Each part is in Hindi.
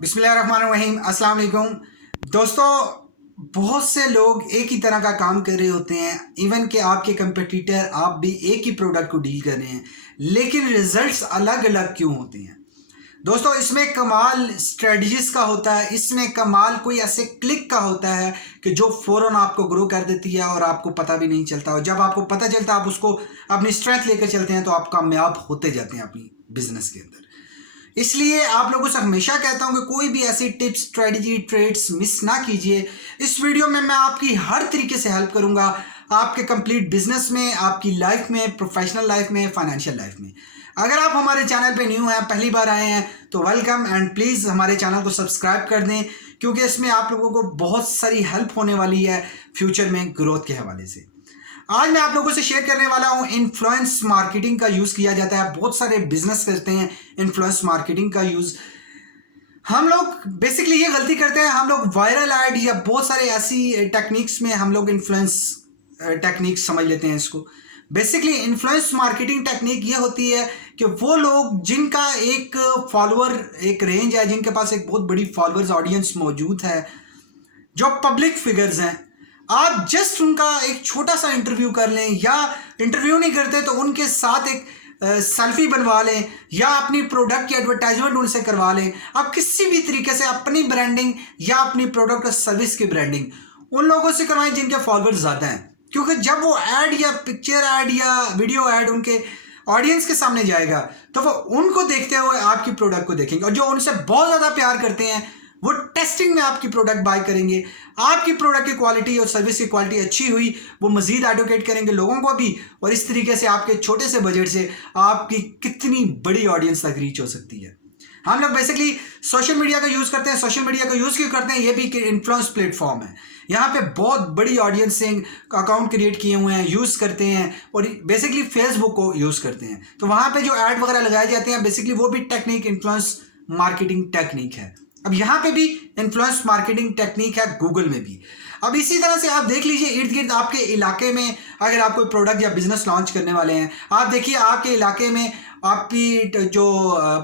बिस्मिल्लाहिर्रहमानिर्रहीम, अस्सलाम वालेकुम दोस्तों। बहुत से लोग एक ही तरह का काम कर रहे होते हैं, इवन कि आपके कंपटीटर आप भी एक ही प्रोडक्ट को डील कर रहे हैं, लेकिन रिजल्ट्स अलग अलग क्यों होते हैं दोस्तों? इसमें कमाल स्ट्रेटजीज का होता है, इसमें कमाल कोई ऐसे क्लिक का होता है कि जो फ़ौरन आपको ग्रो कर देती है और आपको पता भी नहीं चलता। और जब आपको पता चलता है आप उसको अपनी स्ट्रेंथ लेकर चलते हैं तो आप कामयाब होते जाते हैं अपनी बिजनेस के अंदर। इसलिए आप लोगों से हमेशा कहता हूं कि कोई भी ऐसी टिप्स, स्ट्रेटजी, ट्रेड्स मिस ना कीजिए। इस वीडियो में मैं आपकी हर तरीके से हेल्प करूंगा, आपके कंप्लीट बिजनेस में, आपकी लाइफ में, प्रोफेशनल लाइफ में, फाइनेंशियल लाइफ में। अगर आप हमारे चैनल पे न्यू हैं, पहली बार आए हैं, तो वेलकम एंड प्लीज़ हमारे चैनल को सब्सक्राइब कर दें, क्योंकि इसमें आप लोगों को बहुत सारी हेल्प होने वाली है फ्यूचर में ग्रोथ के हवाले से। आज मैं आप लोगों से शेयर करने वाला हूं इन्फ्लुएंस मार्केटिंग का यूज़ किया जाता है। बहुत सारे बिजनेस करते हैं इन्फ्लुएंस मार्केटिंग का यूज़। हम लोग बेसिकली ये गलती करते हैं, हम लोग वायरल ऐड या बहुत सारे ऐसी टेक्निक्स में हम लोग इन्फ्लुएंस टेक्निक्स समझ लेते हैं इसको। बेसिकली इन्फ्लुएंस मार्केटिंग टेक्निक ये होती है कि वो लोग जिनका एक फॉलोअर, एक रेंज है, जिनके पास एक बहुत बड़ी फॉलोअर्स ऑडियंस मौजूद है, जो पब्लिक फिगर्स हैं, आप जस्ट उनका एक छोटा सा इंटरव्यू कर लें, या इंटरव्यू नहीं करते तो उनके साथ एक सेल्फी बनवा लें, या अपनी प्रोडक्ट की एडवर्टाइजमेंट उनसे करवा लें। आप किसी भी तरीके से अपनी ब्रांडिंग या अपनी प्रोडक्ट और सर्विस की ब्रांडिंग उन लोगों से करवाएं जिनके फॉलोअर्स ज़्यादा हैं, क्योंकि जब वो ऐड या पिक्चर ऐड या वीडियो ऐड उनके ऑडियंस के सामने जाएगा तो वो उनको देखते हुए आपकी प्रोडक्ट को देखेंगे, और जो उनसे बहुत ज़्यादा प्यार करते हैं वो टेस्टिंग में आपकी प्रोडक्ट बाय करेंगे। आपकी प्रोडक्ट की क्वालिटी और सर्विस की क्वालिटी अच्छी हुई, वो मजीद एडवोकेट करेंगे लोगों को भी, और इस तरीके से आपके छोटे से बजट से आपकी कितनी बड़ी ऑडियंस तक रीच हो सकती है। हम लोग बेसिकली सोशल मीडिया का यूज़ करते हैं। सोशल मीडिया का यूज़ क्यों करते हैं? ये भी इन्फ्लुएंस प्लेटफॉर्म है। यहाँ पे बहुत बड़ी ऑडियंस से अकाउंट क्रिएट किए हुए हैं, यूज़ करते हैं, और बेसिकली फेसबुक को यूज़ करते हैं। तो वहाँ पे जो ऐड वगैरह लगाए जाते हैं, बेसिकली वो भी टेक्निक इन्फ्लुएंस मार्केटिंग टेक्निक है। अब यहाँ पे भी इन्फ्लुएंस मार्केटिंग टेक्निक है, गूगल में भी। अब इसी तरह से आप देख लीजिए इर्द गिर्द आपके इलाके में, अगर आप कोई प्रोडक्ट या बिजनेस लॉन्च करने वाले हैं, आप देखिए आपके इलाके में आपकी जो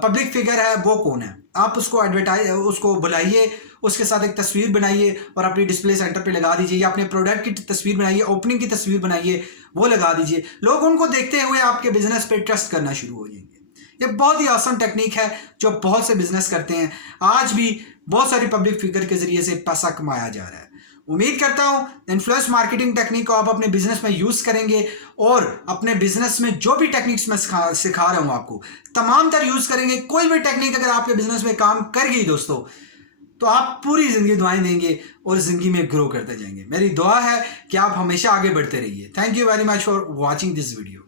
पब्लिक फिगर है वो कौन है। आप उसको बुलाइए, उसके साथ एक तस्वीर बनाइए और अपनी डिस्प्ले सेंटर पे लगा दीजिए, या अपने प्रोडक्ट की तस्वीर बनाइए, ओपनिंग की तस्वीर बनाइए, वो लगा दीजिए। लोग उनको देखते हुए आपके बिजनेस पे ट्रस्ट करना शुरू हो जाएंगे। ये बहुत ही आसान टेक्निक है जो बहुत से बिजनेस करते हैं। आज भी बहुत सारी पब्लिक फिगर के जरिए से पैसा कमाया जा रहा है। उम्मीद करता हूं इन्फ्लुएंस मार्केटिंग टेक्निक को आप अपने बिजनेस में यूज करेंगे, और अपने बिजनेस में जो भी टेक्निक्स मैं सिखा रहा हूं आपको तमाम तर यूज करेंगे। कोई भी टेक्निक अगर आपके बिजनेस में काम कर गई दोस्तों, तो आप पूरी जिंदगी दुआएं देंगे और जिंदगी में ग्रो करते जाएंगे। मेरी दुआ है कि आप हमेशा आगे बढ़ते रहिए। Thank you very much for watching this video.